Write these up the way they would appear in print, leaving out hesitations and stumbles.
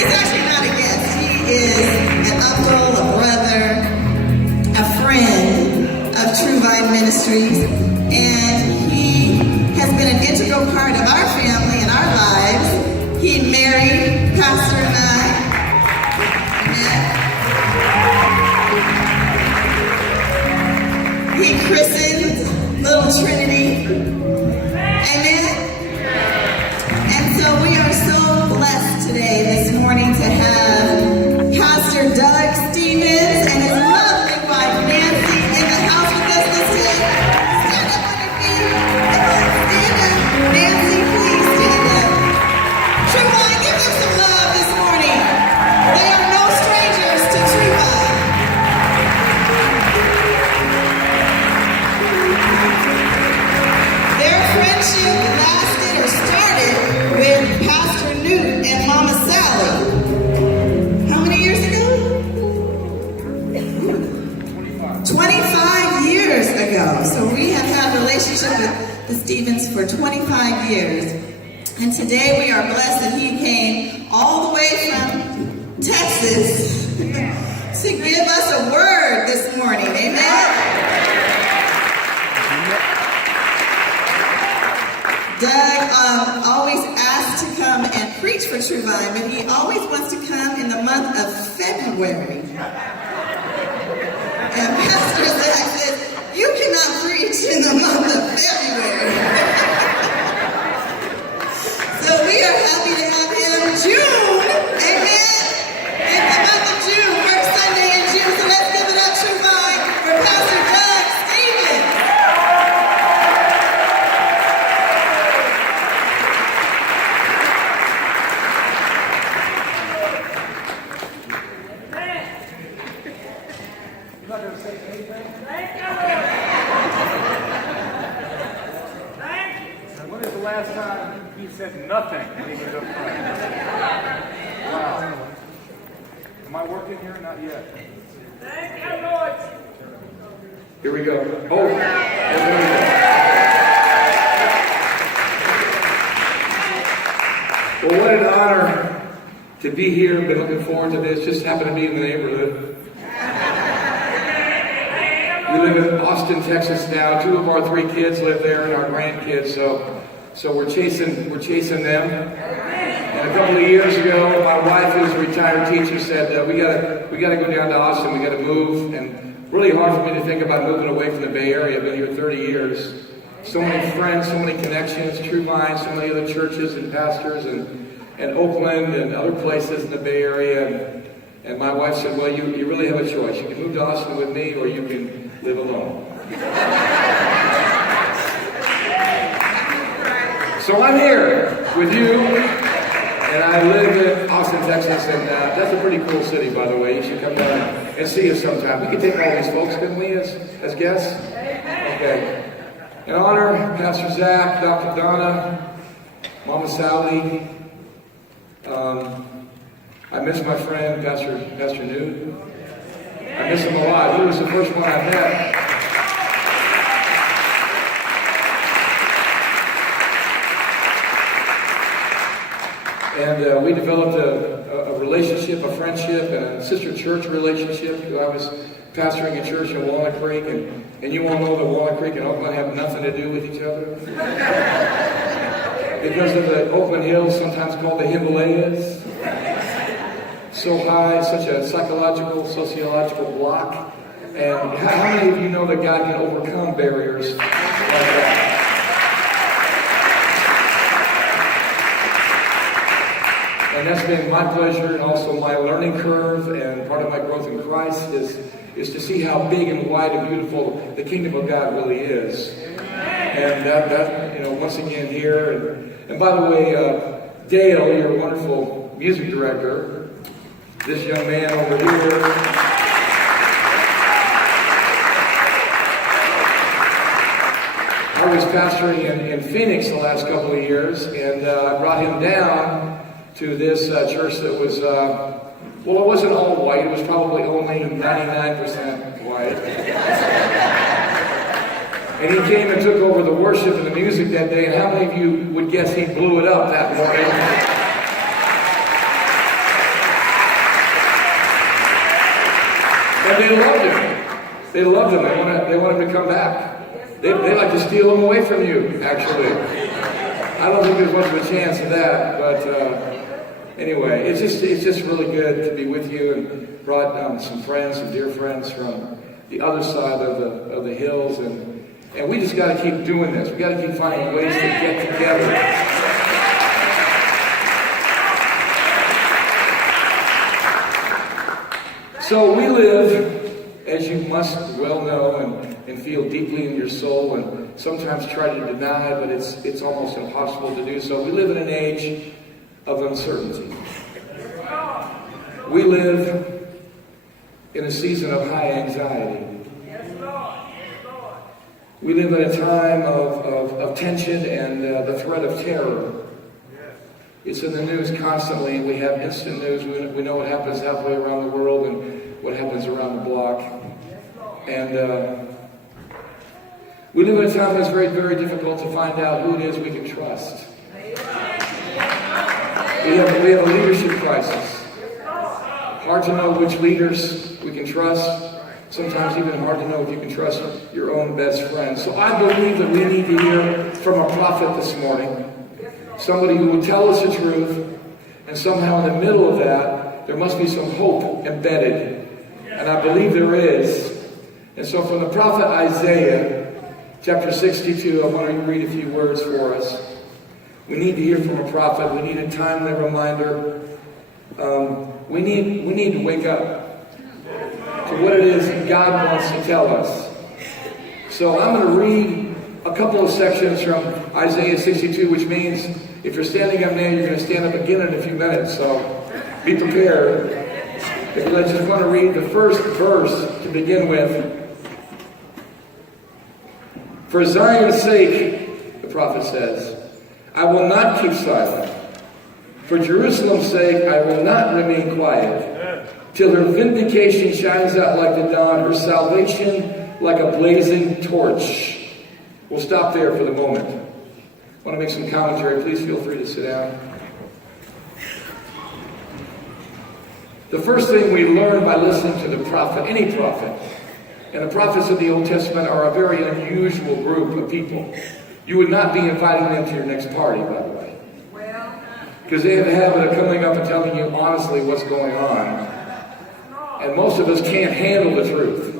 He's actually not a guest. He is an uncle, a brother, a friend of True Vine Ministries, and he has been an integral part of our family and our lives. He married Pastor and I. He christened little Trinity. Amen. And so we are so blessed today, this morning, to have Pastor Doug Stevens and his lovely wife Nancy in the house with us this day. Stand up on your feet. Stand up. Nancy, please stand up. True Vine, give them some love this morning. They are no strangers to True Vine. Their friendship lasted or started with Pastor Newt and Mama Sally. How many years ago? 25 years ago. So we have had a relationship with the Stevens for 25 years. And today we are blessed that he came all the way from Texas to give us a word this morning. Amen. Doug always asked to come and preach for True Vine, but he always wants to come in the month of February. And Pastor Zach said, you cannot preach in the month of February. So we are happy to have him June, amen, in the month of June, first Sunday in June. So let's give it up, True Vine, for Pastor Doug Stevens. When is the last time he said nothing and he was up front? Wow. Am I working here? Not yet. Thank you, Lord. Here we go. Oh, well, what an honor to be here. Been looking forward to this. Just happened to be in the neighborhood. We live in Austin, Texas now. 2 of our 3 kids live there, and our grandkids. So we're chasing them. And a couple of years ago, my wife, who's a retired teacher, said we gotta go down to Austin. We gotta move. And really hard for me to think about moving away from the Bay Area. I've been here 30 years. So many friends, so many connections, True Vine, so many other churches and pastors, and Oakland and other places in the Bay Area. And my wife said, well, you really have a choice. You can move to Austin with me, or you can live alone. So I'm here with you, and I live in Austin, Texas, and that's a pretty cool city, by the way. You should come down and see us sometime. We can take all these folks, couldn't we, as guests? Okay. In honor, Pastor Zach, Dr. Donna, Mama Sally. I miss my friend, Pastor Newt. I miss him a lot. He was the first one I met. And we developed a relationship, a friendship, and a sister church relationship. I was pastoring a church in Walnut Creek, and you all know that Walnut Creek and Oakland have nothing to do with each other. Because of the Oakland Hills, sometimes called the Himalayas. So high, such a psychological, sociological block. And how many of you know that God can overcome barriers like that? And that's been my pleasure and also my learning curve, and part of my growth in Christ is to see how big and wide and beautiful the kingdom of God really is. And that once again here. And by the way, Dale, your wonderful music director, this young man over here. I was pastoring in Phoenix the last couple of years, and I brought him down to this church that was, it wasn't all white. It was probably only 99% white. And he came and took over the worship and the music that day. And how many of you would guess he blew it up that morning? they loved him. They loved him. They want him to come back. They like to steal him away from you, actually. I don't think there's much of a chance of that, but anyway, it's just really good to be with you, and brought some friends, some dear friends from the other side of the hills, and we just got to keep doing this. We got to keep finding ways to get together. So we live, as you must well know and feel deeply in your soul, and sometimes try to deny, but it's almost impossible to do so. We live in an age of uncertainty. We live in a season of high anxiety. We live in a time of tension and the threat of terror. It's in the news constantly. We have instant news. We know what happens halfway around the world and what happens around the block. And we live in a time that's very, very difficult to find out who it is we can trust. We have a leadership crisis. Hard to know which leaders we can trust. Sometimes even hard to know if you can trust your own best friend. So I believe that we need to hear from a prophet this morning. Somebody who will tell us the truth. And somehow in the middle of that, there must be some hope embedded. And I believe there is. And so from the prophet Isaiah, chapter 62, I want to read a few words for us. We need to hear from a prophet. We need a timely reminder. We need to wake up to what it is that God wants to tell us. So I'm going to read a couple of sections from Isaiah 62, which means if you're standing up now, you're going to stand up again in a few minutes. So be prepared. If I just want to read the first verse to begin with. For Zion's sake, the prophet says, I will not keep silent. For Jerusalem's sake, I will not remain quiet, till her vindication shines out like the dawn, her salvation like a blazing torch. We'll stop there for the moment. I want to make some commentary. Please feel free to sit down. The first thing we learn by listening to the prophet, any prophet, and the prophets of the Old Testament are a very unusual group of people. You would not be inviting them to your next party, by the way. Because they have a habit of coming up and telling you honestly what's going on. And most of us can't handle the truth.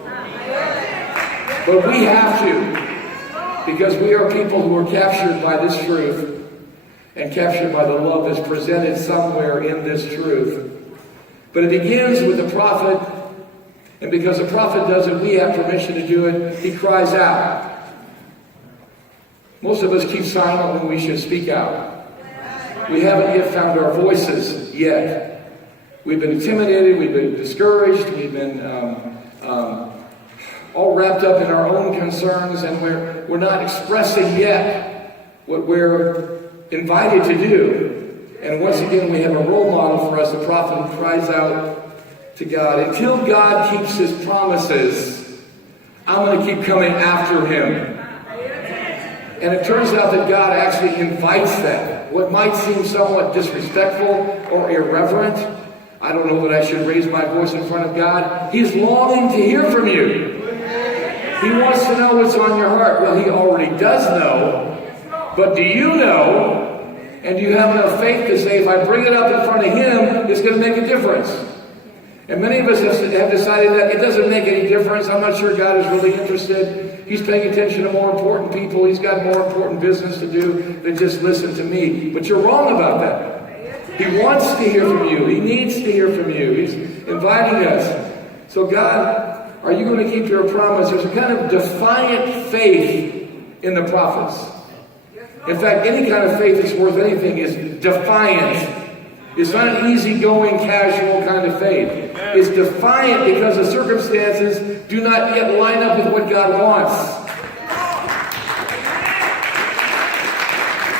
But we have to. Because we are people who are captured by this truth. And captured by the love that's presented somewhere in this truth. But it begins with the prophet. And because the prophet does it, we have permission to do it. He cries out. Most of us keep silent when we should speak out. We haven't yet found our voices yet. We've been intimidated, we've been discouraged, we've been all wrapped up in our own concerns, and we're not expressing yet what we're invited to do. And once again, we have a role model for us, the prophet who cries out to God. Until God keeps his promises, I'm going to keep coming after him. And it turns out that God actually invites that. What might seem somewhat disrespectful or irreverent, I don't know that I should raise my voice in front of God. He's longing to hear from you. He wants to know what's on your heart. Well, he already does know. But do you know? And do you have enough faith to say, if I bring it up in front of him, it's going to make a difference? And many of us have decided that it doesn't make any difference. I'm not sure God is really interested. He's paying attention to more important people. He's got more important business to do than just listen to me. But you're wrong about that. He wants to hear from you. He needs to hear from you. He's inviting us. So God, are you going to keep your promise? There's a kind of defiant faith in the prophets. In fact, any kind of faith that's worth anything is defiant. It's not an easygoing, casual kind of faith. It's defiant because the circumstances do not yet line up with what God wants.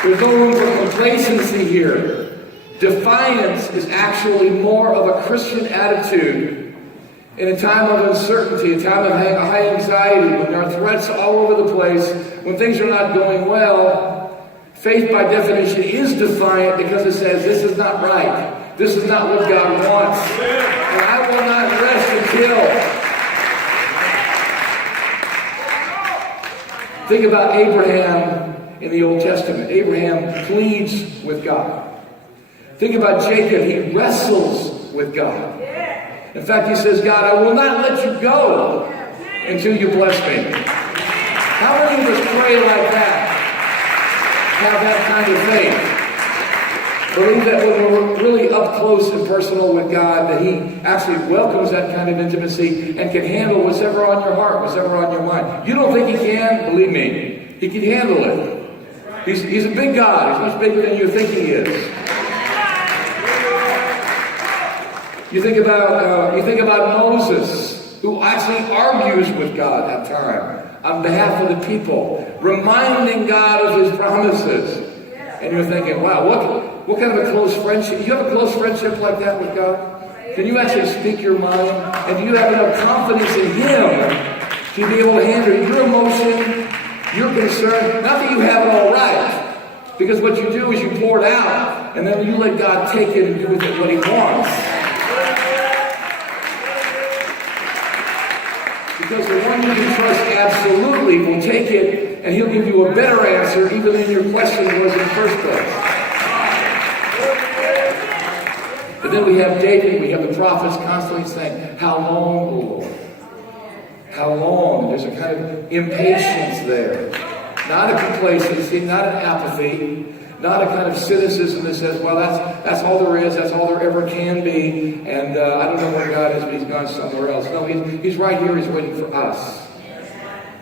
There's no room for complacency here. Defiance is actually more of a Christian attitude in a time of uncertainty, a time of high anxiety, when there are threats all over the place, when things are not going well. Faith, by definition, is defiant because it says, this is not right. This is not what God wants. And I will not rest until Think about Abraham in the Old Testament. Abraham pleads with God. Think about Jacob. He wrestles with God. In fact, he says, God, I will not let you go until you bless me. How many of us pray like that? Have that kind of faith? Believe that when we're really up close and personal with God, that He actually welcomes that kind of intimacy and can handle what's ever on your heart, what's ever on your mind. You don't think He can? Believe me, He can handle it. He's a big God. He's much bigger than you think He is. You think about Moses, who actually argues with God at times on behalf of the people, reminding God of His promises. And you're thinking, wow, what kind of a close friendship? You have a close friendship like that with God? Can you actually speak your mind? And do you have enough confidence in Him to be able to handle your emotion, your concern? Not that you have it all right, because what you do is you pour it out, and then you let God take it and do with it what He wants. Because the one you can trust absolutely will take it, and He'll give you a better answer even than your question was in the first place. And then we have David, we have the prophets constantly saying, how long, O Lord? How long? There's a kind of impatience there. Not a complacency, not an apathy, not a kind of cynicism that says, well, that's all there is, that's all there ever can be, and I don't know where God is, but He's gone somewhere else. No, He's right here, He's waiting for us.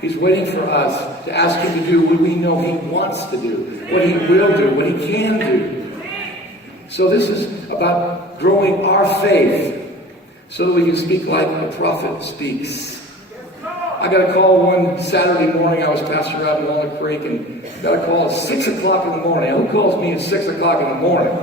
He's waiting for us to ask Him to do what we know He wants to do, what He will do, what He can do. So this is about growing our faith so that we can speak like the prophet speaks. I got a call one Saturday morning. I was pastoring out in Walnut Creek, and got a call at 6 o'clock in the morning. Who calls me at 6 o'clock in the morning?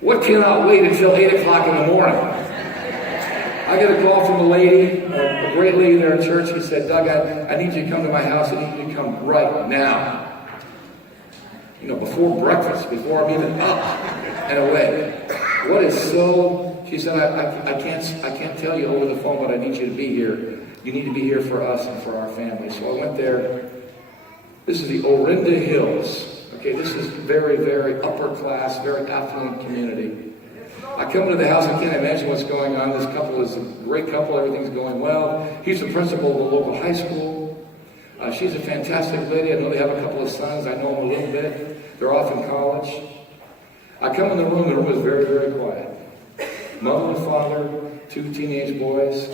What cannot wait until 8 o'clock in the morning? I got a call from a lady, a great lady there in church. She said, Doug, I need you to come to my house. I need you to come right now. You know, before breakfast, before I'm even up and away. What is so... She said, I can't tell you over the phone, but I need you to be here. You need to be here for us and for our family. So I went there. This is the Orinda Hills. Okay, this is very, very upper class, very affluent community. I come into the house, I can't imagine what's going on. This couple is a great couple, everything's going well. He's the principal of the local high school. She's a fantastic lady. I know they have a couple of sons. I know them a little bit. They're off in college. I come in the room is very, very quiet. Mother and father, 2 teenage boys,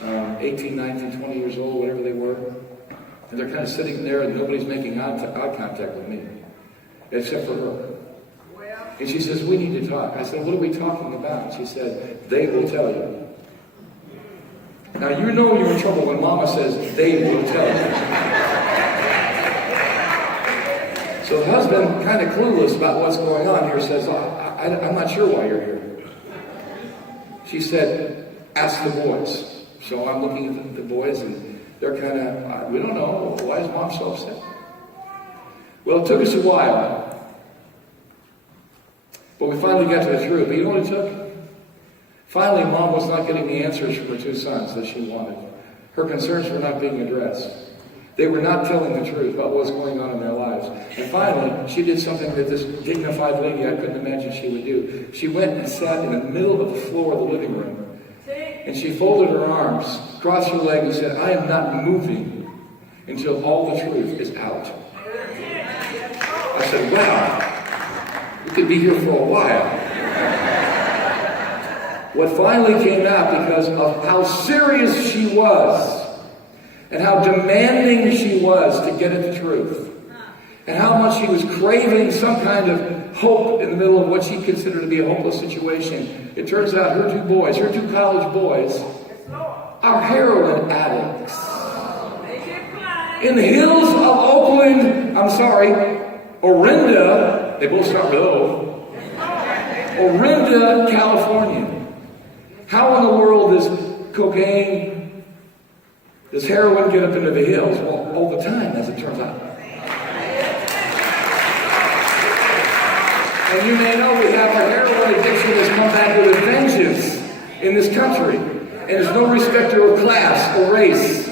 18, 19, 20 years old, whatever they were. And they're kind of sitting there and nobody's making eye contact with me, except for her. And she says, we need to talk. I said, what are we talking about? She said, they will tell you. Now, you know you're in trouble when Mama says, they will tell you. So the husband, kind of clueless about what's going on here, says, I'm not sure why you're here. She said, ask the boys. So I'm looking at the boys, and they're kind of, we don't know. Why is Mom so upset? Well, it took us a while. But we finally got to the truth. But you know what it took? Finally, Mom was not getting the answers from her 2 sons that she wanted. Her concerns were not being addressed. They were not telling the truth about what's going on in their lives. And finally, she did something that this dignified lady I couldn't imagine she would do. She went and sat in the middle of the floor of the living room. And she folded her arms, crossed her leg, and said, I am not moving until all the truth is out. I said, wow, we could be here for a while. What finally came out, because of how serious she was, and how demanding she was to get at the truth, and how much she was craving some kind of hope in the middle of what she considered to be a hopeless situation. It turns out her 2 boys, her 2 college boys, are heroin addicts. In the hills of Orinda, they both start with O, Orinda, California. How in the world does cocaine, does heroin get up into the hills? Well, all the time, as it turns out. And you may know we have a heroin addiction that's come back with a vengeance in this country. And there's no respecter of class or race.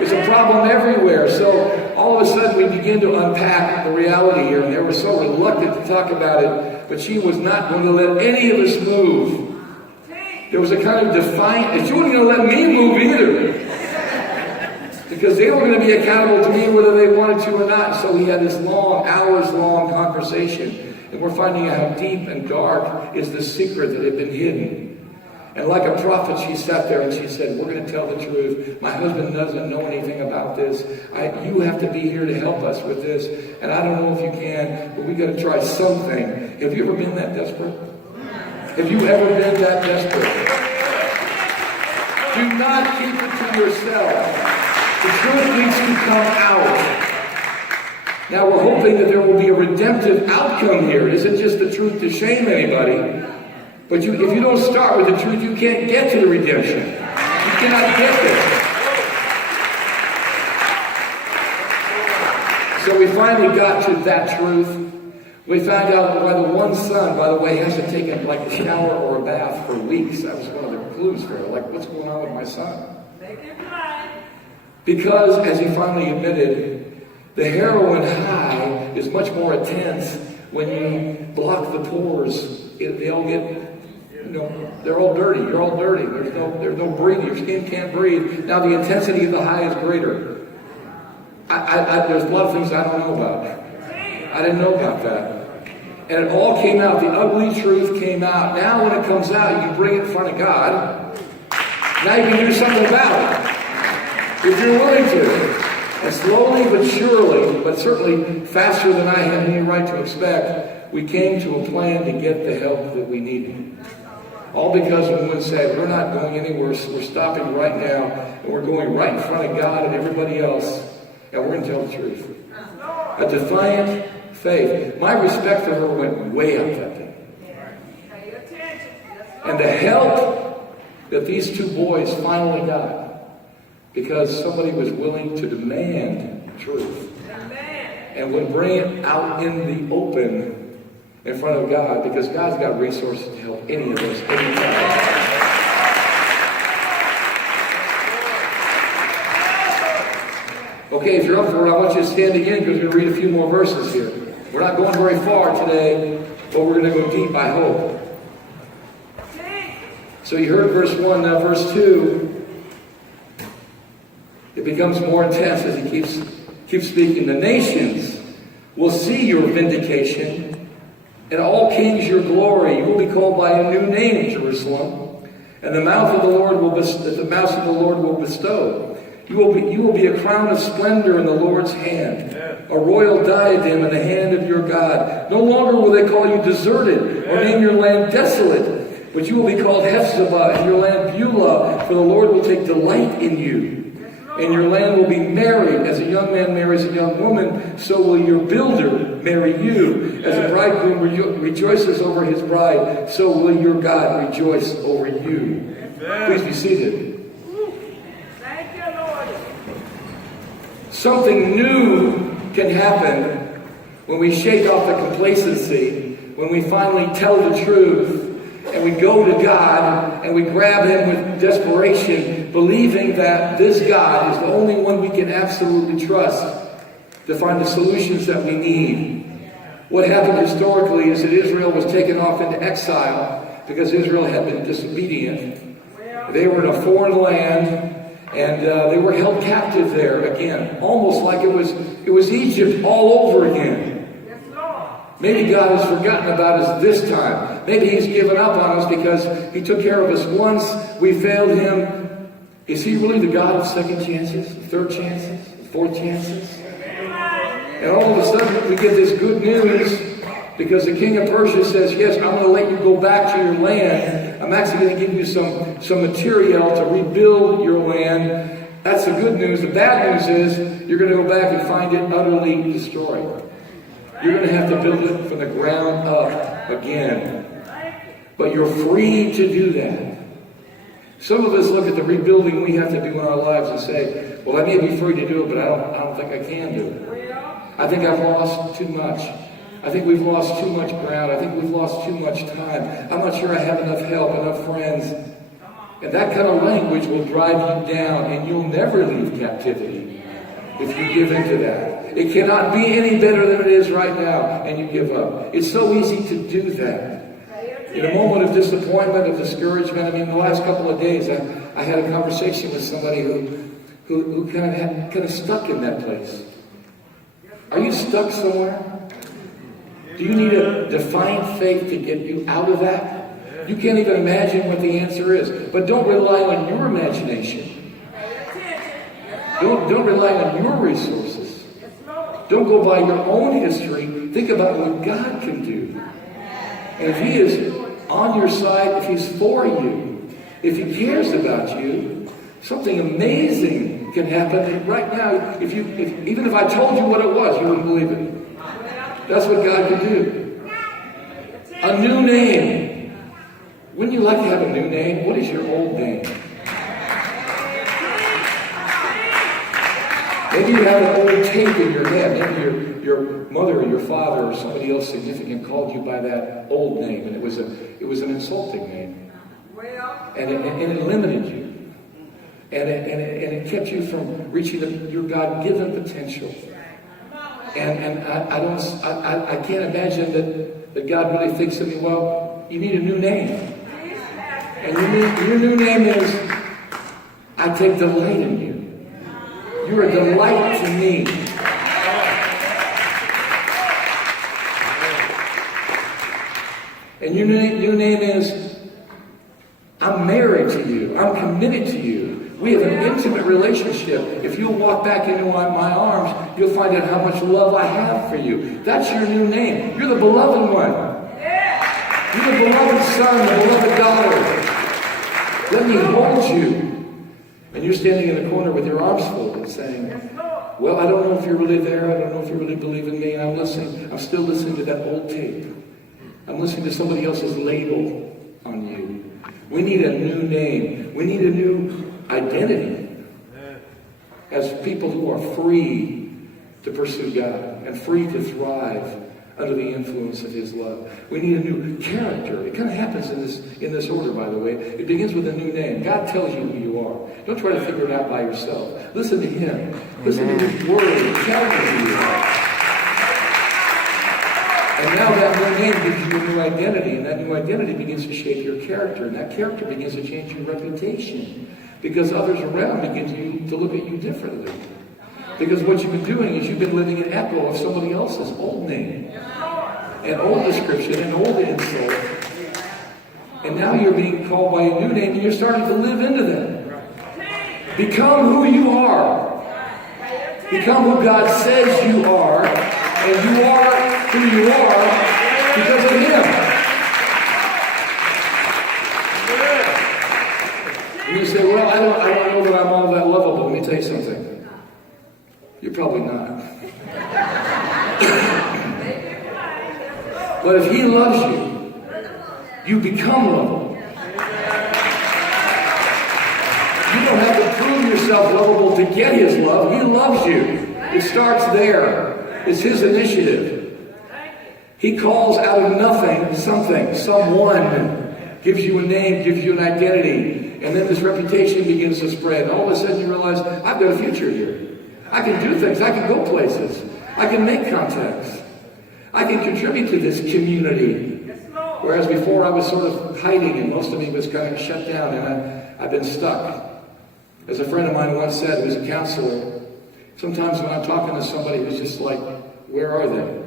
It's a problem everywhere. So all of a sudden we begin to unpack the reality here, and they were so reluctant to talk about it, but she was not going to let any of us move. There was a kind of defiant, she wasn't going to let me move either. Because they were going to be accountable to me whether they wanted to or not. So we had this long, hours-long conversation. And we're finding out how deep and dark is the secret that had been hidden. And like a prophet, she sat there and she said, we're going to tell the truth. My husband doesn't know anything about this. You have to be here to help us with this. And I don't know if you can, but we got to try something. Have you ever been that desperate? Have you ever been that desperate? Do not keep it to yourself. The truth needs to come out. Now we're hoping that there will be a redemptive outcome here. It isn't just the truth to shame anybody. But if you don't start with the truth, you can't get to the redemption. You cannot get there. So we finally got to that truth. We found out why the one son, by the way, hasn't taken like a shower or a bath for weeks. That was one of the clues for her. Like, what's going on with my son? Because, as he finally admitted, the heroin high is much more intense when you block the pores. They all get, they're all dirty. You're all dirty. There's no breathing. Your skin can't breathe. Now the intensity of the high is greater. There's a lot of things I don't know about. I didn't know about that. And it all came out. The ugly truth came out. Now when it comes out, you can bring it in front of God. Now you can do something about it. If you're willing to. And slowly but surely, but certainly faster than I had any right to expect, we came to a plan to get the help that we needed. All because when one said, we're not going anywhere, so we're stopping right now, and we're going right in front of God and everybody else, and we're going to tell the truth. A defiant faith. My respect for her went way up that day. And the help that these two boys finally got, because somebody was willing to demand truth and would bring it out in the open in front of God, because God's got resources to help any of us anytime. Okay, if you're up for it, I want you to stand again because we're going to read a few more verses here. We're not going very far today, but we're going to go deep, I hope. So you heard verse 1, now verse 2. It becomes more intense as he keeps speaking. The nations will see your vindication, and all kings your glory. You will be called by a new name, Jerusalem, and the mouth of the Lord will bestow. You will be a crown of splendor in the Lord's hand, a royal diadem in the hand of your God. No longer will they call you deserted or name your land desolate, but you will be called Hephzibah and your land Beulah, for the Lord will take delight in you. And your land will be married. As a young man marries a young woman, so will your builder marry you. As a bridegroom rejoices over his bride, so will your God rejoice over you. Please be seated. Thank you, Lord. Something new can happen when we shake off the complacency, when we finally tell the truth, and we go to God and we grab him with desperation, believing that this God is the only one we can absolutely trust to find the solutions that we need. What happened historically is that Israel was taken off into exile because Israel had been disobedient. They were in a foreign land, and they were held captive there again, almost like it was Egypt all over again. Maybe God has forgotten about us this time. Maybe he's given up on us because he took care of us once. We failed him. Is he really the God of second chances, third chances, fourth chances? And all of a sudden we get this good news because the king of Persia says, yes, I'm going to let you go back to your land. I'm actually going to give you some material to rebuild your land. That's the good news. The bad news is you're going to go back and find it utterly destroyed. You're going to have to build it from the ground up again. But you're free to do that. Some of us look at the rebuilding we have to do in our lives and say, well, I may be free to do it, but I don't think I can do it. I think I've lost too much. I think we've lost too much ground. I think we've lost too much time. I'm not sure I have enough help, enough friends. And that kind of language will drive you down, and you'll never leave captivity if you give into that. It cannot be any better than it is right now, and you give up. It's so easy to do that. In a moment of disappointment, of discouragement, I mean, the last couple of days, I had a conversation with somebody who kind of stuck in that place. Are you stuck somewhere? Do you need a divine faith to get you out of that? You can't even imagine what the answer is. But don't rely on your imagination. Don't rely on your resources. Don't go by your own history. Think about what God can do. And if He is on your side, if He's for you, if He cares about you, something amazing can happen right now. Even if I told you what it was, you wouldn't believe it. That's what God can do. A new name. Wouldn't you like to have a new name? What is your old name? Maybe you have an old tape in your head. Maybe your mother or your father or somebody else significant called you by that old name, and it was an insulting name, and it limited you, and it kept you from reaching your God-given potential. And I can't imagine that God really thinks of me. Well, you need a new name. And your new name is, I take delight in you. You're a delight to me. And your new name is, I'm married to you. I'm committed to you. We have an intimate relationship. If you'll walk back into my arms, you'll find out how much love I have for you. That's your new name. You're the beloved one. You're the beloved son, the beloved daughter. Let me hold you. And you're standing in the corner with your arms folded saying, well, I don't know if you're really there. I don't know if you really believe in me. And I'm listening. I'm still listening to that old tape. I'm listening to somebody else's label on you. We need a new name. We need a new identity as people who are free to pursue God and free to thrive under the influence of His love. We need a new character. It kind of happens in this order, by the way. It begins with a new name. God tells you who you are. Don't try to figure it out by yourself. Listen to Him. Listen to His word. It tells you who you are. And now that new name gives you a new identity, and that new identity begins to shape your character, and that character begins to change your reputation, because others around begin to look at you differently. Because what you've been doing is you've been living an echo of somebody else's old name, an old description, an old insult. And now you're being called by a new name, and you're starting to live into that. Become who you are. Become who God says you are, and you are who you are because of Him. And you say, well, I don't know that I'm all that lovable. Let me tell you something. You're probably not. But if He loves you, you become lovable. You don't have to prove yourself lovable to get His love. He loves you. It starts there. It's His initiative. He calls out of nothing something, someone, gives you a name, gives you an identity, and then this reputation begins to spread. And all of a sudden you realize, I've got a future here. I can do things. I can go places. I can make contacts. I can contribute to this community. Whereas before I was sort of hiding and most of me was kind of shut down and I've been stuck. As a friend of mine once said, who's a counselor, sometimes when I'm talking to somebody who's just like, where are they?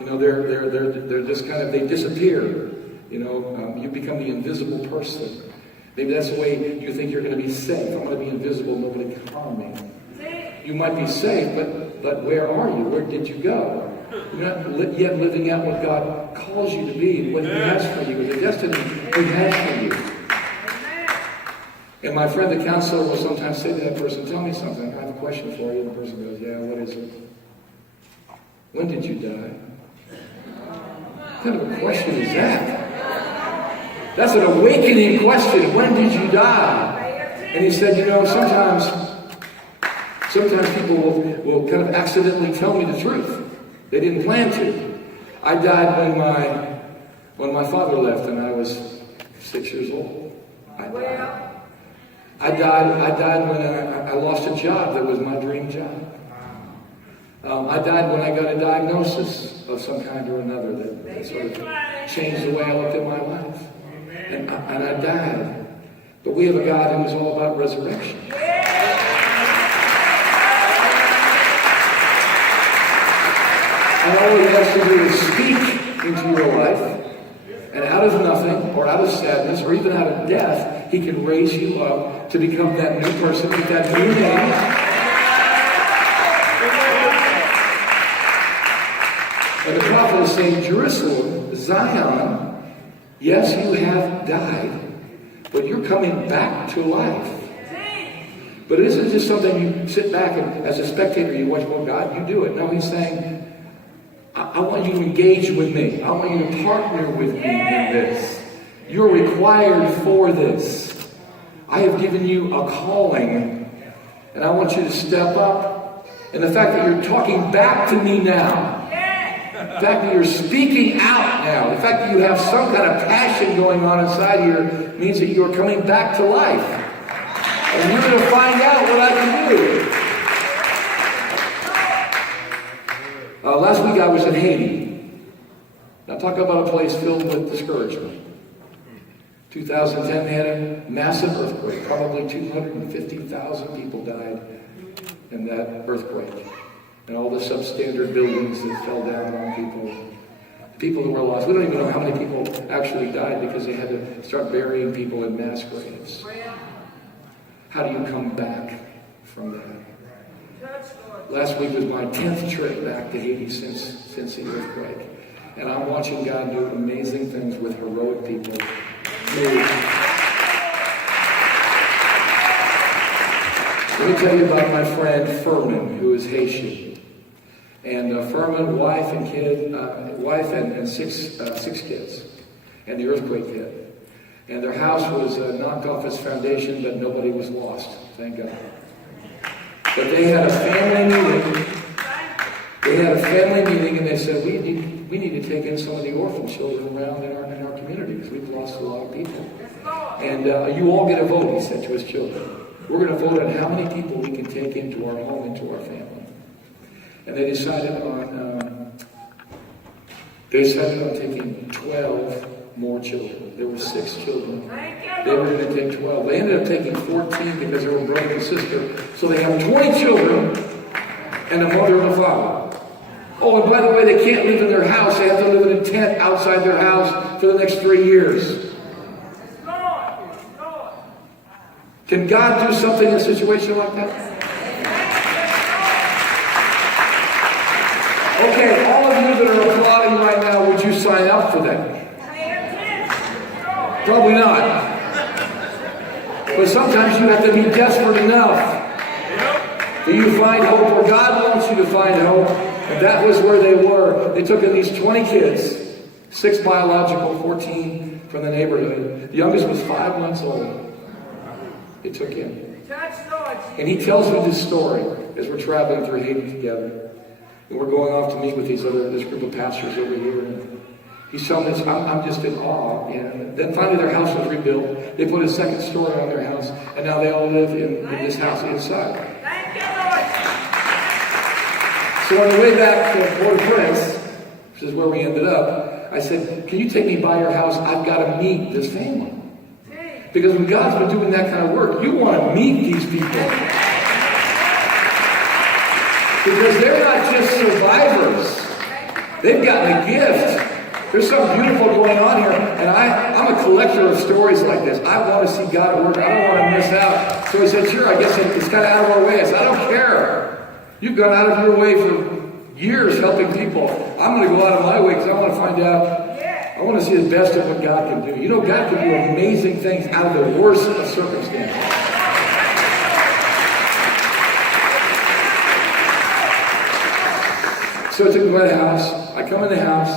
You know, they're just kind of, they disappear. You know, you become the invisible person. Maybe that's the way you think you're going to be safe. I'm going to be invisible, nobody can harm me. You might be safe, but where are you? Where did you go? You're not yet living out what God calls you to be and what He has for you, the destiny He has for you. And my friend, the counselor, will sometimes say to that person, tell me something. I have a question for you. And the person goes, yeah, what is it? When did you die? What kind of a question is that? That's an awakening question. When did you die? And he said, you know, sometimes people will kind of accidentally tell me the truth. They didn't plan to. I died when my father left and I was 6 years old. I died when I lost a job that was my dream job. I died when I got a diagnosis of some kind or another that sort of changed the way I looked at my life. And I died. But we have a God who is all about resurrection. And all he has to do is speak into your life. And out of nothing, or out of sadness, or even out of death, he can raise you up to become that new person with that new name. And the prophet is saying, Jerusalem, Zion, yes, you have died, but you're coming back to life. But it isn't just something you sit back and as a spectator you watch, well, God, you do it. No, he's saying, I want you to engage with me. I want you to partner with me in this. You're required for this. I have given you a calling, and I want you to step up. And the fact that you're talking back to me now, the fact that you're speaking out now, the fact that you have some kind of passion going on inside here means that you're coming back to life. And you're going to find out what I can do. Last week I was in Haiti. Now talk about a place filled with discouragement. 2010 they had a massive earthquake. Probably 250,000 people died in that earthquake. And all the substandard buildings that fell down on people. People who were lost. We don't even know how many people actually died because they had to start burying people in mass graves. How do you come back from that? Last week was my 10th trip back to Haiti since the earthquake. And I'm watching God do amazing things with heroic people. Let me tell you about my friend Furman, who is Haitian. And Furman, wife and six kids. And the earthquake hit. And their house was knocked off its foundation, but nobody was lost. Thank God. But they had a family meeting. And they said, we need to take in some of the orphan children around in our community because we've lost a lot of people. And you all get a vote, he said to his children. We're going to vote on how many people we can take into our home, into our family. And they decided on taking 12 more children. There were 6 children. They were going to take 12. They ended up taking 14 because they were brother and sister. So they have 20 children and a mother and a father. Oh, and by the way, they can't live in their house. They have to live in a tent outside their house for the next 3 years. Can God do something in a situation like that? Okay, all of you that are applauding right now, would you sign up for that? Probably not. But sometimes you have to be desperate enough. Do you find hope where God wants you to find hope? And that was where they were. They took in these 20 kids, 6 biological, 14 from the neighborhood. The youngest was 5 months old. They took him. And he tells me this story as we're traveling through Haiti together. And we're going off to meet with this group of pastors over here. And he's telling us, I'm just in awe. And then finally their house was rebuilt. They put a second story on their house. And now they all live in this house inside. So on the way back to Port-au-Prince, which is where we ended up, I said, can you take me by your house? I've got to meet this family. Because when God's been doing that kind of work, you want to meet these people. Because they're not just survivors. They've gotten a gift. There's something beautiful going on here. And I'm a collector of stories like this. I want to see God at work. I don't want to miss out. So he said, sure, I guess it's kind of out of our way. I said, I don't care. You've gone out of your way for years helping people. I'm going to go out of my way because I want to find out. I want to see the best of what God can do. You know, God can do amazing things out of the worst of circumstances. So I took me by the house. I come in the house.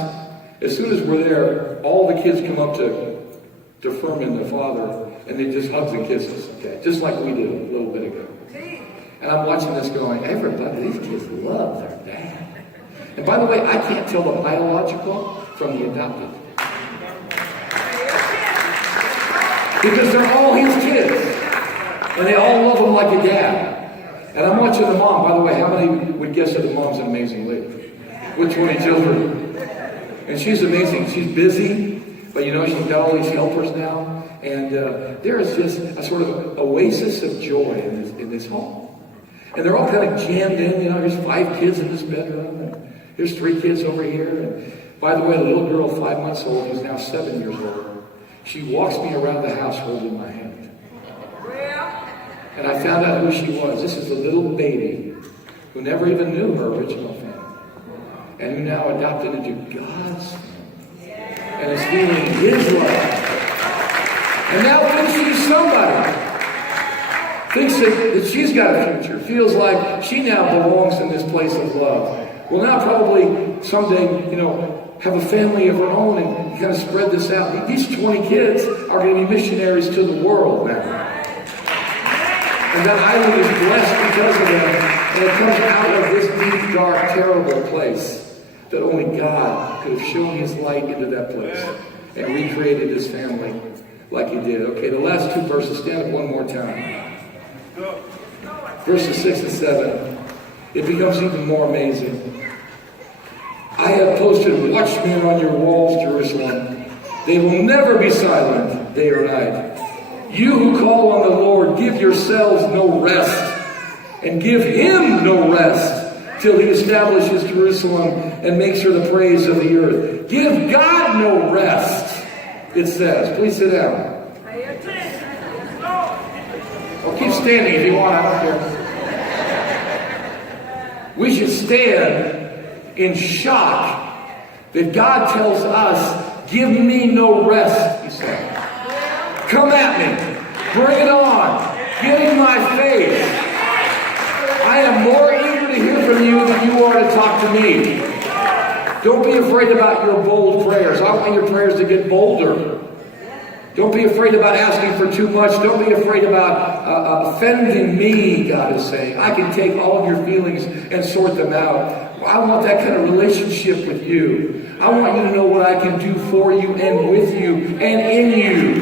As soon as we're there, all the kids come up to Furman, the father, and they just hugs and kisses. Okay, just like we did a little bit ago. And I'm watching this going, everybody, these kids love their dad. And by the way, I can't tell the biological from the adopted. Because they're all his kids. And they all love him like a dad. And I'm watching the mom. By the way, how many would guess that the mom's an amazing lady? With 20 children. And she's amazing. She's busy. But you know, she's got all these helpers now. And there is just a sort of oasis of joy in this home. And they're all kind of jammed in. You know, there's 5 kids in this bedroom. And here's 3 kids over here. And by the way, the little girl, 5 months old, who's now 7 years old, she walks me around the house holding my hand. And I found out who she was. This is a little baby who never even knew her original family. And who now adopted into God's family. And is feeling his love. And now thinks she's somebody. Thinks that she's got a future. Feels like she now belongs in this place of love. Will now probably someday, you know, have a family of her own and kind of spread this out. These 20 kids are going to be missionaries to the world now. And that island is blessed because of them. And it comes out of this deep, dark, terrible place that only God could have shown his light into that place and recreated his family like he did. Okay, the last 2 verses. Stand up one more time. Verses 6 and 7. It becomes even more amazing. I have posted watchmen on your walls, Jerusalem. They will never be silent, day or night. You who call on the Lord, give yourselves no rest, and give him no rest, till he establishes Jerusalem and makes her the praise of the earth. Give God no rest, it says. Please sit down. Or keep standing if you want, I don't care. We should stand in shock that God tells us, give me no rest, he said. Come at me. Bring it on. Get in my face. I am more eager to hear from you than you are to talk to me. Don't be afraid about your bold prayers. I want your prayers to get bolder. Don't be afraid about asking for too much. Don't be afraid about offending me, God is saying. I can take all of your feelings and sort them out. I want that kind of relationship with you. I want you to know what I can do for you and with you and in you.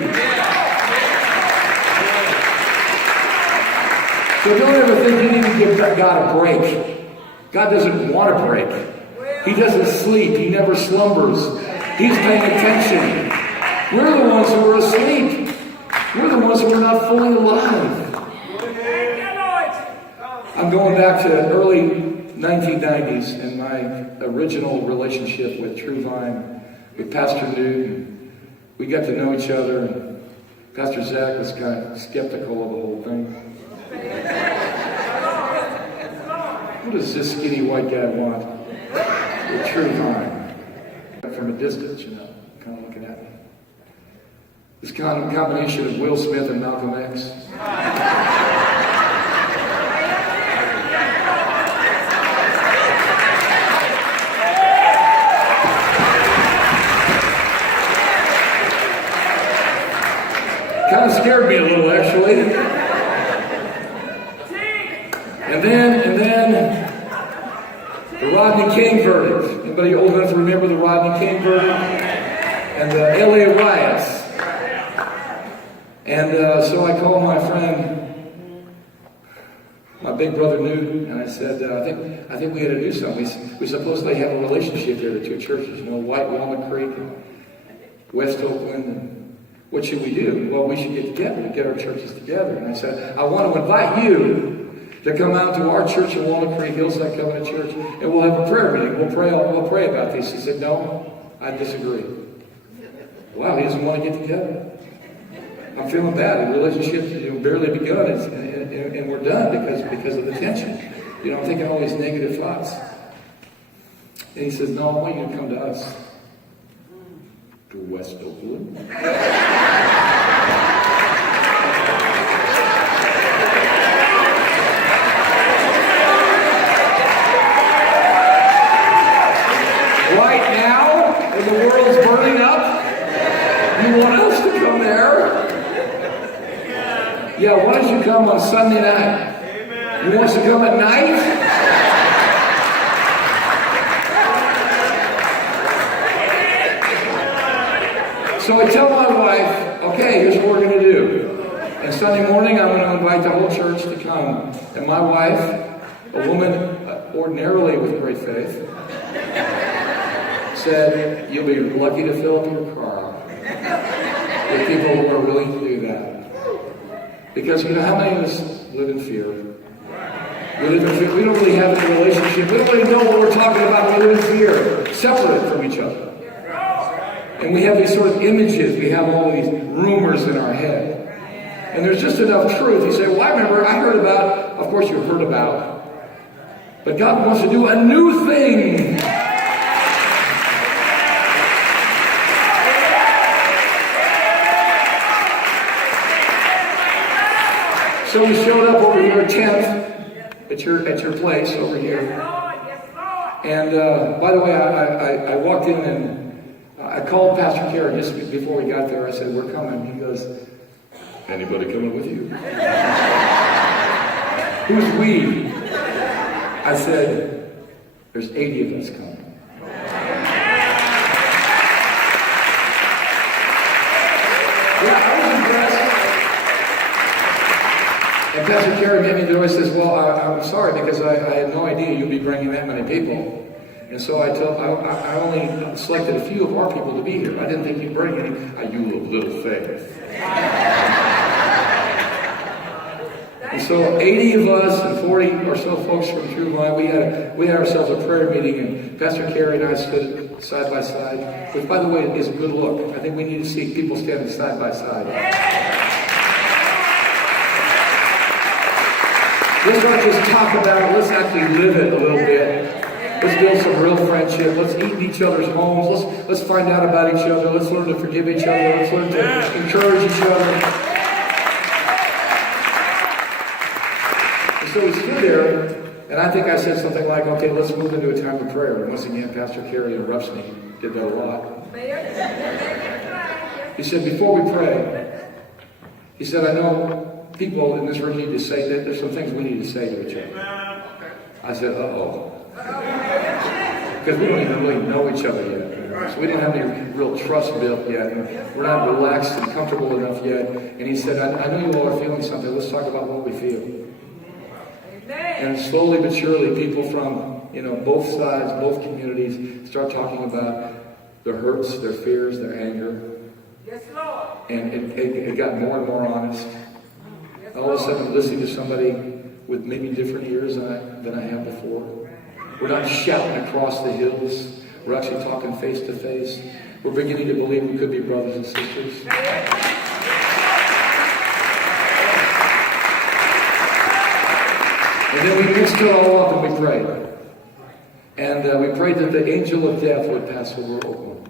So don't ever think you need to give God a break. God doesn't want a break. He doesn't sleep. He never slumbers. He's paying attention. We're the ones who are asleep. We're the ones who are not fully alive. I'm going back to early 1990s and my original relationship with True Vine, with Pastor Newton. We got to know each other. And Pastor Zach was kind of skeptical of the whole thing. What does this skinny white guy want? With True Vine. From a distance, you know, kind of looking at me. This kind of combination of Will Smith and Malcolm X. Kind of scared me a little, actually. And then the Rodney King verdict. Anybody old enough to remember the Rodney King verdict? And the LA riots. And so I called my friend, my big brother Newton, and I said, I think we had to do something. We supposedly have a relationship here, the 2 churches, you know, White Walnut Creek and West Oakland. And what should we do? Well, we should get together and get our churches together. And I said, I want to invite you to come out to our church in Walnut Creek, Hillside Covenant Church, and we'll have a prayer meeting. We'll pray about this. He said, no, I disagree. Wow, he doesn't want to get together. I'm feeling bad. The relationship's barely begun, and we're done because of the tension. You know, I'm thinking all these negative thoughts. And he says, no, I want you to come to us. To West Oakland. Right now, when the world's burning up, you want us to come there? Yeah, why don't you come on Sunday night? You want us to come at night? So I tell my wife, okay, here's what we're going to do. And Sunday morning, I'm going to invite the whole church to come. And my wife, a woman ordinarily with great faith, said, you'll be lucky to fill up your car with people who are willing to do that. Because you know how many of us live in fear? We live in fear. We don't really have any relationship. We don't really know what we're talking about. We live in fear, separate from each other. And we have these sort of images. We have all these rumors in our head. And there's just enough truth. You say, well, I heard about, of course you heard about, but God wants to do a new thing. So we showed up over here 10th at your place over here. And by the way, I walked in and I called Pastor Karen just before we got there. I said, we're coming. He goes, anybody coming with you? Who's we? I said, there's 80 of us coming. Yeah, I was impressed. And Pastor Karen made me do it. Says, well, I'm sorry because I had no idea you'd be bringing that many people. And so I only selected a few of our people to be here. I didn't think you'd bring any. You of little faith. And so 80 of us and 40 or so folks from True Line, we had ourselves a prayer meeting, and Pastor Carey and I stood side by side, which, by the way, is a good look. I think we need to see people standing side by side. Let's not just talk about it, let's actually live it a little bit. Let's build some real friendship. Let's eat in each other's homes. Let's find out about each other. Let's learn to forgive each other. Let's learn to encourage each other. So we stood there, and I think I said something like, okay, let's move into a time of prayer. And once again, Pastor Carey interrupts me. Did that a lot. He said, before we pray, he said, I know people in this room need to say that there's some things we need to say to each other. I said, uh-oh. Because we don't even really know each other yet. So we didn't have any real trust built yet. And we're not relaxed and comfortable enough yet. And he said, I know you all are feeling something. Let's talk about what we feel. And slowly but surely, people from both sides, both communities, start talking about their hurts, their fears, their anger. Yes, Lord. And it got more and more honest. All of a sudden, listening to somebody with maybe different ears than I have before. We're not shouting across the hills. We're actually talking face to face. We're beginning to believe we could be brothers and sisters. And then we mixed it all up and we prayed. And we prayed that the angel of death would pass over Oakland.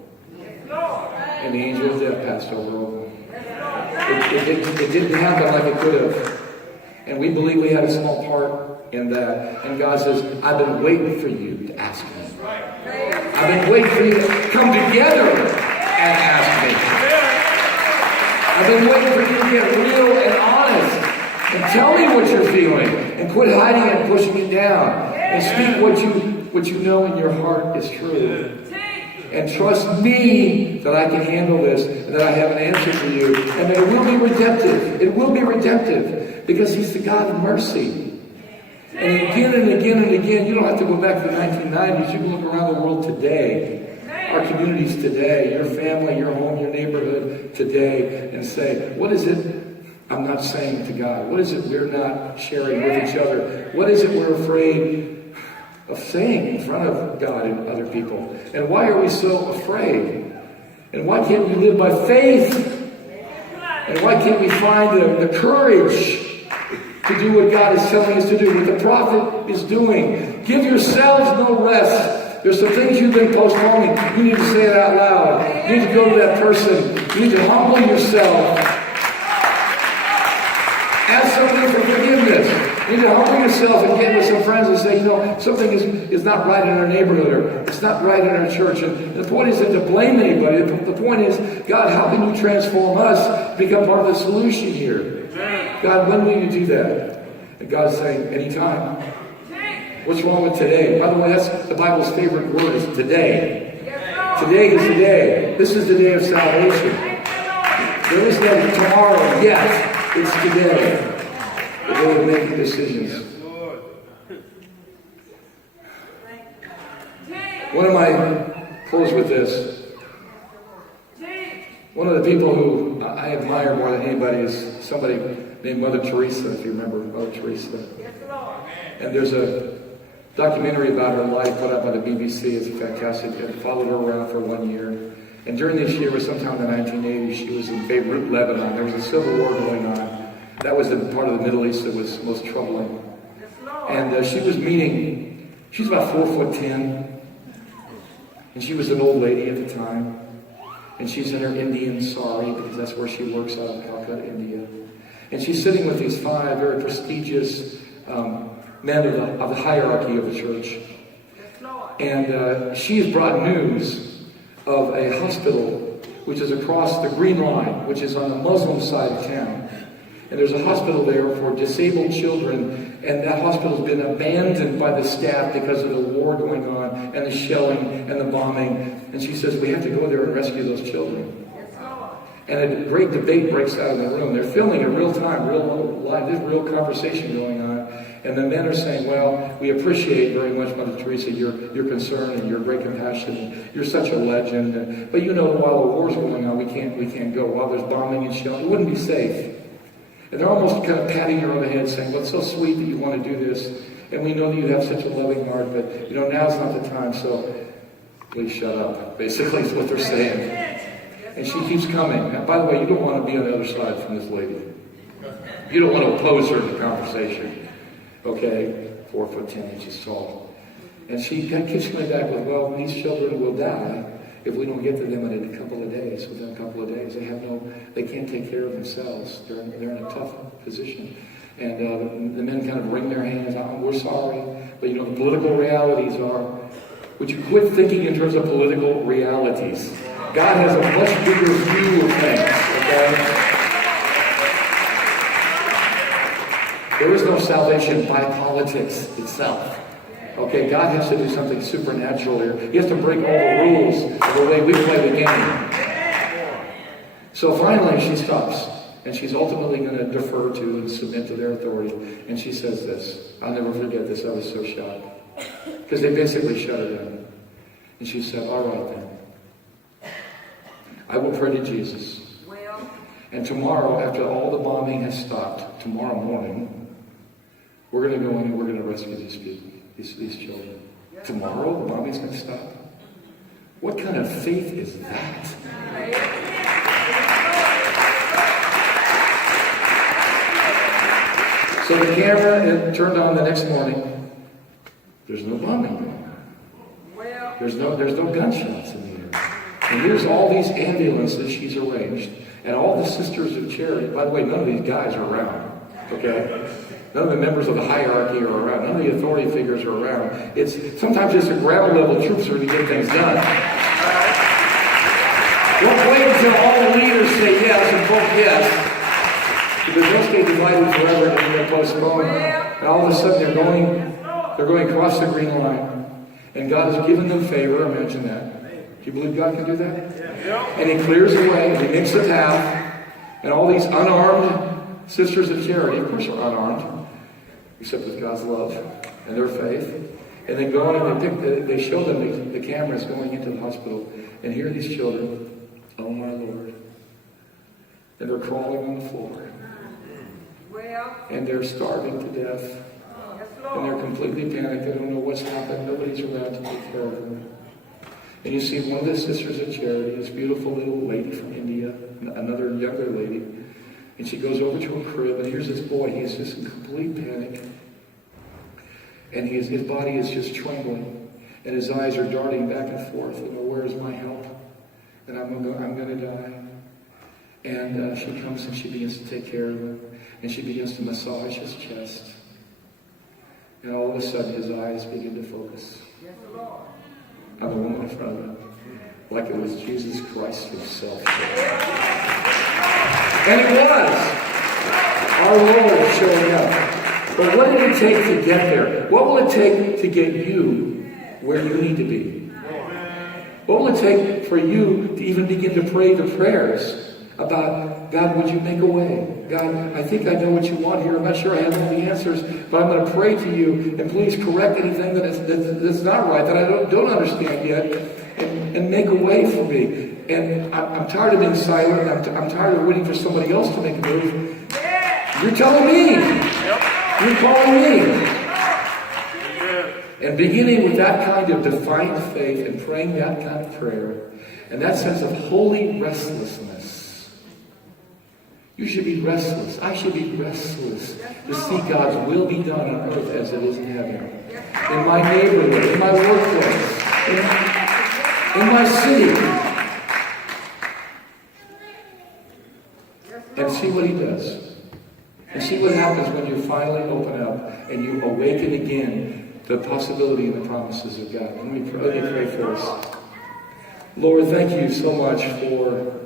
And the angel of death passed over Oakland. It didn't happen like it could have. And we believe we had a small part in that. And God says, I've been waiting for you to ask me. I've been waiting for you to come together and ask me. I've been waiting for you to get real and honest. And tell me what you're feeling. And quit hiding it and pushing it down. And speak what you know in your heart is true. And trust me that I can handle this. And that I have an answer for you. And that it will be redemptive. It will be redemptive. Because He's the God of mercy. And again and again and again, you don't have to go back to the 1990s. You can look around the world today. Our communities today. Your family, your home, your neighborhood today. And say, what is it I'm not saying to God? What is it we're not sharing with each other? What is it we're afraid of saying in front of God and other people? And why are we so afraid? And why can't we live by faith? And why can't we find the courage to do what God is telling us to do, what the prophet is doing? Give yourselves no rest. There's some things you've been postponing. You need to say it out loud. You need to go to that person. You need to humble yourself. Ask somebody for forgiveness. You need to humble yourself and get with some friends and say, something is not right in our neighborhood, or it's not right in our church. And the point isn't to blame anybody. The point is, God, how can you transform us to become part of the solution here? God, when will you do that? And God's saying, anytime. What's wrong with today? By the way, that's the Bible's favorite word is today. Today is the day. This is the day of salvation. There is no tomorrow yet. It's today. The day of making decisions. One of my, close with this. One of the people who I admire more than anybody is somebody named Mother Teresa, if you remember Mother Teresa. And there's a documentary about her life put up by the BBC. It's fantastic. I followed her around for 1 year. And during this year, was sometime in the 1980s, she was in Beirut, Lebanon. There was a civil war going on. That was the part of the Middle East that was most troubling. And she was meeting, she's about 4'10", and she was an old lady at the time. And she's in her Indian sari, because that's where she works out of Calcutta, India. And she's sitting with these 5 very prestigious men of the hierarchy of the church. And she has brought news of a hospital which is across the Green Line, which is on the Muslim side of town. And there's a hospital there for disabled children, and that hospital's been abandoned by the staff because of the war going on, and the shelling, and the bombing. And she says, we have to go there and rescue those children. And a great debate breaks out in the room. They're filming in real time, real live, there's real conversation going on. And the men are saying, well, we appreciate very much, Mother Teresa, your concern and your great compassion. You're such a legend. But you know, while the war's going on, we can't go. While there's bombing and shelling, it wouldn't be safe. And they're almost kind of patting her on the head, saying, well, it's so sweet that you want to do this. And we know that you have such a loving heart, but, now's not the time, so please shut up, basically is what they're saying. And she keeps coming. And by the way, you don't want to be on the other side from this lady. You don't want to oppose her in the conversation. Okay? 4'10" tall. And she keeps coming back with, well, these children will die if we don't get to them in a couple of days, within a couple of days. They can't take care of themselves. They're in a tough position. And the men kind of wring their hands. We're sorry. But the political realities are, would you quit thinking in terms of political realities? God has a much bigger view of things, okay? There is no salvation by politics itself. Okay, God has to do something supernatural here. He has to break all the rules of the way we play the game. So finally she stops. And she's ultimately going to defer to and submit to their authority. And she says this. I'll never forget this. I was so shocked. Because they basically shut her down. And she said, all right then. I will pray to Jesus. And tomorrow, after all the bombing has stopped, tomorrow morning, we're going to go in and we're going to rescue these people, these children. Tomorrow, the bombing's going to stop? What kind of faith is that? So the camera turned on the next morning. There's no bombing going on. There's no gunshots in the air. And here's all these ambulances she's arranged, and all the sisters of charity. By the way, none of these guys are around. Okay? None of the members of the hierarchy are around. None of the authority figures are around. Sometimes it's the ground level troops who are to get things done. Don't wait until all the leaders say yes and vote yes. Because they'll stay divided forever and they're postponed. And all of a sudden they're going across the Green Line. And God has given them favor, imagine that. Do you believe God can do that? And He clears the way, and He makes the path. And all these unarmed sisters of charity, of course, are unarmed, except with God's love and their faith. And they go in and they show them the cameras going into the hospital. And here are these children, oh my Lord. And they're crawling on the floor. And they're starving to death. And they're completely panicked. They don't know what's happened. Nobody's around to take care of them. And you see one of the sisters of charity, this beautiful little lady from India, another younger lady, and she goes over to a crib, and here's this boy. He's just in complete panic. And his body is just trembling. And his eyes are darting back and forth. Where's my help? And I'm going to die. And she comes and she begins to take care of him. And she begins to massage his chest. And all of a sudden his eyes begin to focus on the woman in front of him. Like it was Jesus Christ Himself. And it was. Our Lord showing up. But what did it take to get there? What will it take to get you where you need to be? What will it take for you to even begin to pray the prayers about, God, would you make a way? God, I think I know what you want here. I'm not sure I have all the answers, but I'm going to pray to you, and please correct anything that's not right, that I don't understand yet, and make a way for me. And I'm tired of being silent. I'm tired of waiting for somebody else to make a move. You're telling me. You're calling me. And beginning with that kind of defiant faith and praying that kind of prayer, and that sense of holy restlessness, you should be restless. I should be restless to see God's will be done on earth as it is in heaven. In my neighborhood, in my workplace, in my city. And see what he does. And see what happens when you finally open up and you awaken again the possibility and the promises of God. Let me pray for us. Lord, thank you so much for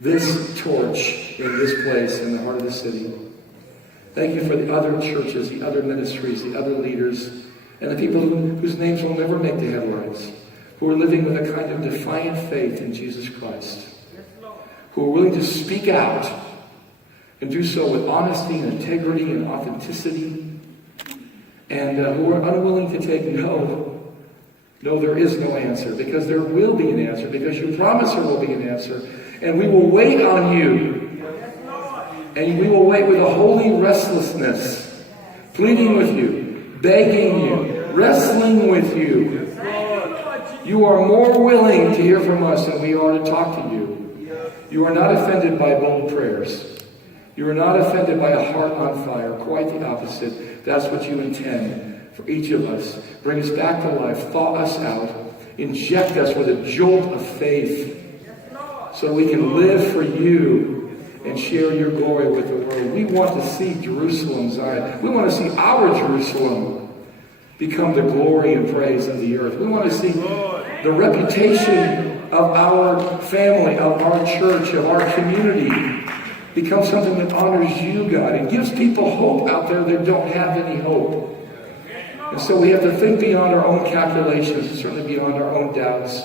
this torch in this place in the heart of the city. Thank you for the other churches, the other ministries, the other leaders, and the people whose names will never make the headlines, who are living with a kind of defiant faith in Jesus Christ, who are willing to speak out and do so with honesty and integrity and authenticity, and who are unwilling to take no. No, there is no answer, because there will be an answer, because you promise there will be an answer, and we will wait on you, and we will wait with a holy restlessness, pleading with you, begging you, wrestling with you. You are more willing to hear from us than we are to talk to you. You are not offended by bold prayers. You are not offended by a heart on fire. Quite the opposite. That's what you intend for each of us. Bring us back to life. Thaw us out. Inject us with a jolt of faith so we can live for you and share your glory with the world. We want to see Jerusalem, Zion. We want to see our Jerusalem become the glory and praise of the earth. We want to see the reputation of our family, of our church, of our community become something that honors you, God, and gives people hope out there that don't have any hope. And so we have to think beyond our own calculations, and certainly beyond our own doubts,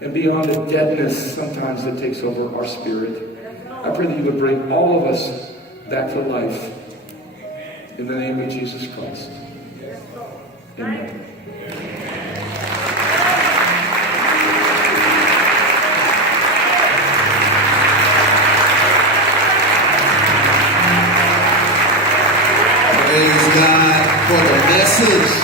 and beyond the deadness sometimes that takes over our spirit. I pray that you would bring all of us back to life in the name of Jesus Christ. Amen. Praise God for the message.